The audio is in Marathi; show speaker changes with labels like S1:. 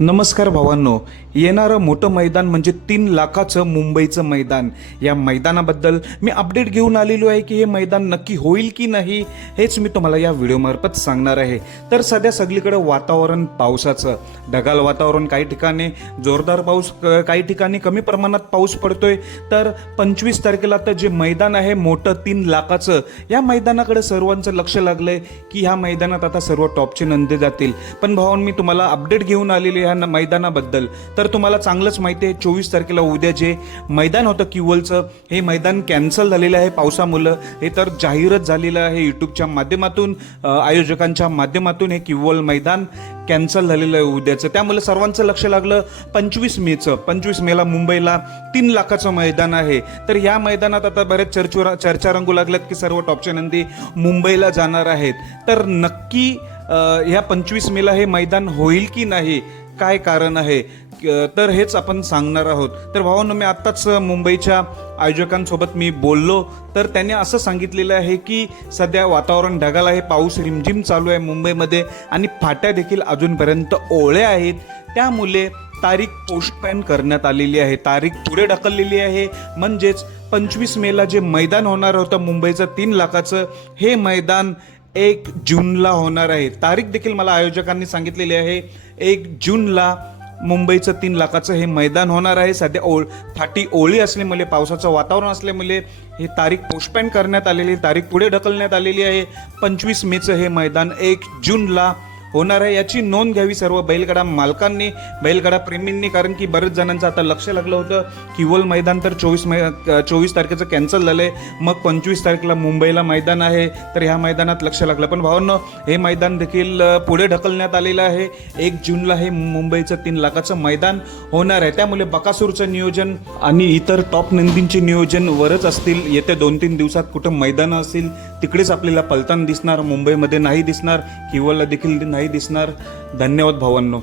S1: नमस्कार भावांनो. येणारं मोठं मैदान म्हणजे तीन लाखाचं मुंबईचं मैदान. या मैदानाबद्दल मी अपडेट घेऊन आलेलो आहे की हे मैदान नक्की होईल की नाही हेच मी तुम्हाला या व्हिडिओमार्फत सांगणार आहे. तर सध्या सगळीकडे वातावरण पावसाचं. ढगाळ वातावरण काही ठिकाणी जोरदार पाऊस काही ठिकाणी कमी प्रमाणात पाऊस पडतोय. तर पंचवीस तारखेला तर जे मैदान आहे मोठं तीन लाखाचं या मैदानाकडे सर्वांचं लक्ष लागलंय की ह्या मैदानात आता सर्व टॉपचे नंदी जातील. पण भावान मी तुम्हाला अपडेट घेऊन आलेले या मैदानाबद्दल. तर तुम्हाला चांगलंच माहिती आहे चोवीस तारखेला उद्या जे मैदान होतं किवलचं हे मैदान कॅन्सल झालेलं आहे पावसामुळं. हे तर जाहीरच झालेलं आहे यूट्यूबच्या माध्यमातून आयोजकांच्या माध्यमातून हे किवल मैदान कॅन्सल झालेलं आहे उद्याचं. त्यामुळे सर्वांचं लक्ष लागलं पंचवीस मेचं. पंचवीस मेला मुंबईला तीन लाखाचं मैदान आहे. तर या मैदानात आता बऱ्याच चर्चा चर्चा रंगू लागल्यात की सर्व टॉपच्या नंदी मुंबईला जाणार आहेत. तर नक्की ह्या पंचवीस मेला हे मैदान होईल की नाही काय कारण आहे? तर हेच आपण सांगणार आहोत. तर भावांनो मी आत्ताच मुंबईच्या आयोजकांसोबत मी बोललो. तर त्यांनी असं सांगितलेलं आहे की सध्या वातावरण ढगाला आहे पाऊस रिमझिम चालू आहे मुंबईमध्ये आणि फाट्या देखील अजूनपर्यंत ओळ्या आहेत. त्यामुळे तारीख पोस्टपॅन करण्यात आलेली आहे. तारीख पुढे ढकललेली आहे. म्हणजेच पंचवीस मेला जे मैदान होणार होतं मुंबईचं तीन लाखाचं हे मैदान एक जूनला होणार आहे. तारीख देखील मला आयोजकांनी सांगितलेली आहे. एक जूनला मुंबईचं तीन लाखाचं हे मैदान होणार आहे. सध्या ओळ फाटी ओळी असल्यामुळे पावसाचं वातावरण असल्यामुळे ही तारीख पोस्टपॅन करण्यात आलेली तारीख पुढे ढकलण्यात आलेली आहे. पंचवीस मेचं हे मैदान एक जूनला होणार आहे याची नोंद घ्यावी सर्व बैलगाडा मालकांनी बैलगाडा प्रेमींनी. कारण की बरेच जणांचं आता लक्ष लागलं होतं किवल मैदान तर चोवीस मै चोवीस तारखेचं कॅन्सल झालं आहे मग पंचवीस तारखेला मुंबईला मैदान आहे. तर ह्या मैदानात लक्ष लागलं. पण भावांनो हे मैदान देखील पुढे ढकलण्यात आलेलं आहे. एक जूनला हे मुंबईचं तीन लाखाचं मैदान होणार आहे. त्यामुळे बकासूरचं नियोजन आणि इतर टॉप नंदींचे नियोजन वरच असतील. येत्या दोन तीन दिवसात कुठं मैदानं असतील तिकडेच आपल्याला पलतान दिसणार मुंबईमध्ये नाही दिसणार. किवलला देखील नाही दिसणार. धन्यवाद भावांनो.